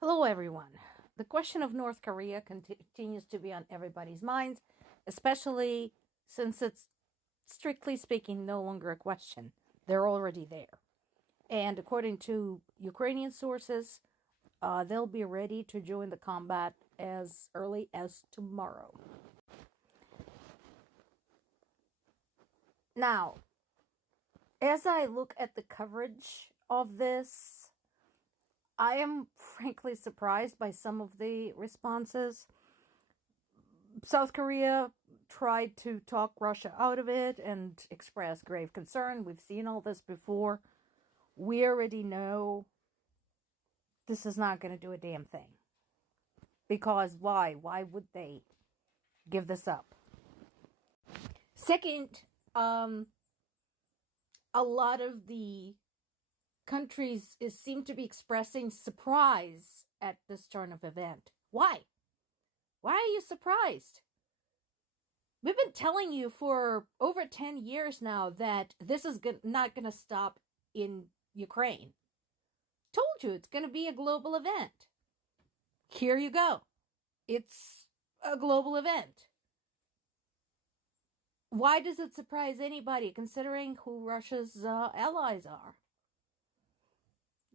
Hello, everyone. The question of North Korea continues to be on everybody's minds, especially since it's, strictly speaking, no longer a question. They're already there. And according to Ukrainian sources, they'll be ready to join the combat as early as tomorrow. Now, as I look at the coverage of this, I am frankly surprised by some of the responses. South Korea tried to talk Russia out of it and express grave concern. We've seen all this before. We already know this is not going to do a damn thing. Because why? Why would they give this up? Second, a lot of the countries seem to be expressing surprise at this turn of event. Why? Why are you surprised? We've been telling you for over 10 years now that this is not going to stop in Ukraine. Told you it's going to be a global event. Here you go. It's a global event. Why does it surprise anybody considering who Russia's allies are?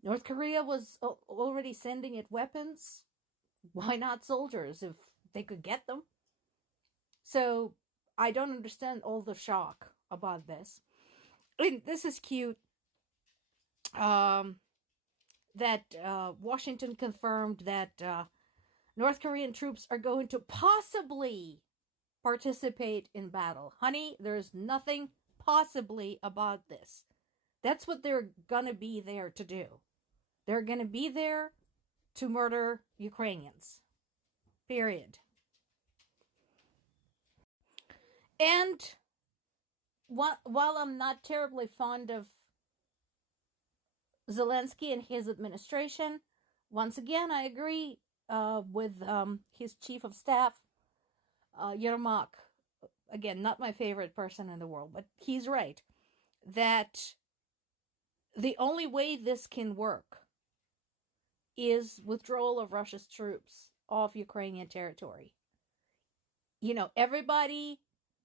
North Korea was already sending it weapons. Why not soldiers if they could get them? So I don't understand all the shock about this. And this is cute. That Washington confirmed that North Korean troops are going to possibly participate in battle. Honey, there's nothing possibly about this. That's what they're going to be there to do. They're going to be there to murder Ukrainians. Period. And while I'm not terribly fond of Zelensky and his administration, once again, I agree with his chief of staff, Yermak. Again, not my favorite person in the world, but he's right that the only way this can work is withdrawal of Russia's troops off Ukrainian territory. You know, everybody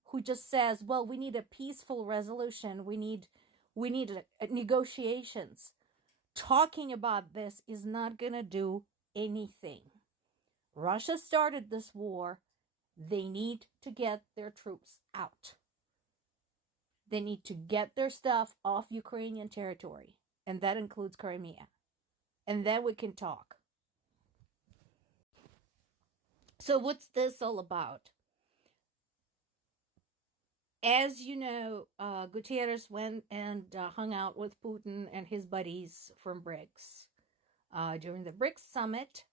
who just says, well, we need a peaceful resolution, we need negotiations. Talking about this is not going to do anything. Russia started this war. They need to get their troops out. They need to get their stuff off Ukrainian territory. And that includes Crimea. And then we can talk. So what's this all about? As you know, Guterres went and hung out with Putin and his buddies from BRICS. During the BRICS summit,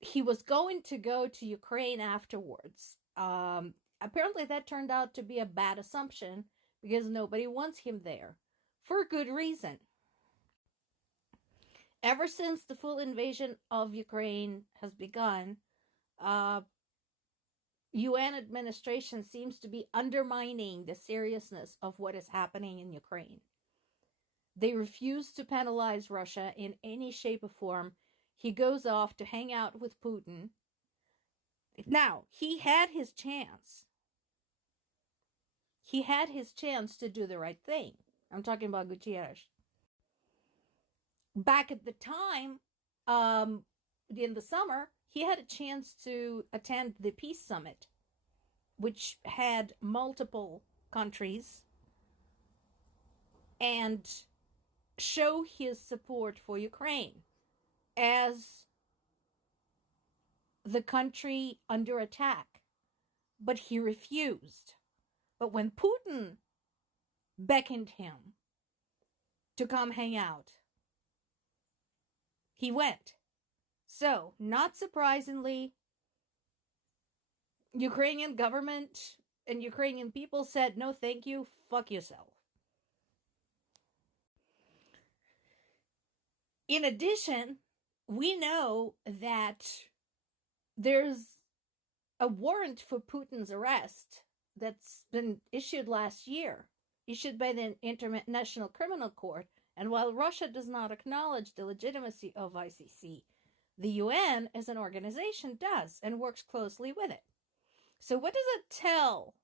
he was going to go to Ukraine afterwards. Apparently that turned out to be a bad assumption because nobody wants him there. For good reason. Ever since the full invasion of Ukraine has begun, UN administration seems to be undermining the seriousness of what is happening in Ukraine. They refuse to penalize Russia in any shape or form. He goes off to hang out with Putin. Now, he had his chance. He had his chance to do the right thing. I'm talking about Gutierrez. Back at the time, in the summer, he had a chance to attend the Peace Summit, which had multiple countries, and show his support for Ukraine as the country under attack. But he refused. But when Putin beckoned him to come hang out, he went. So, not surprisingly, Ukrainian government and Ukrainian people said, no thank you, fuck yourself. In addition, we know that there's a warrant for Putin's arrest that's been issued last year, issued by the International Criminal Court. And while Russia does not acknowledge the legitimacy of ICC, the UN as an organization does and works closely with it. So what does it tell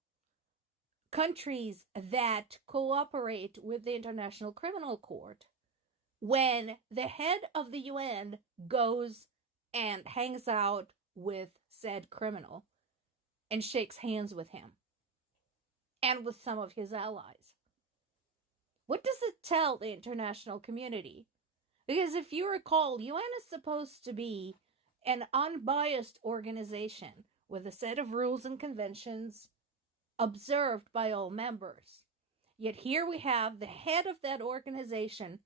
countries that cooperate with the International Criminal Court when the head of the UN goes and hangs out with said criminal and shakes hands with him and with some of his allies? What does it tell the international community? Because if you recall, UN is supposed to be an unbiased organization with a set of rules and conventions observed by all members. Yet here we have the head of that organization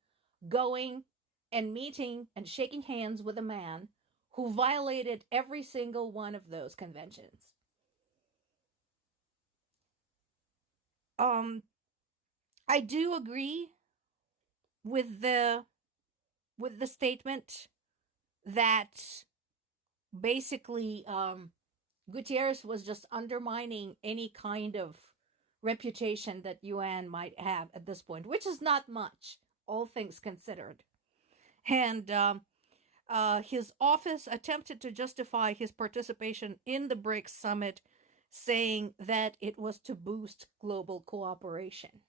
going and meeting and shaking hands with a man who violated every single one of those conventions. I do agree with the statement that basically Gutierrez was just undermining any kind of reputation that UN might have at this point, which is not much, all things considered. And his office attempted to justify his participation in the BRICS summit, saying that it was to boost global cooperation.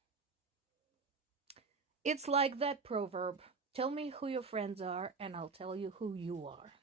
It's like that proverb, tell me who your friends are and I'll tell you who you are.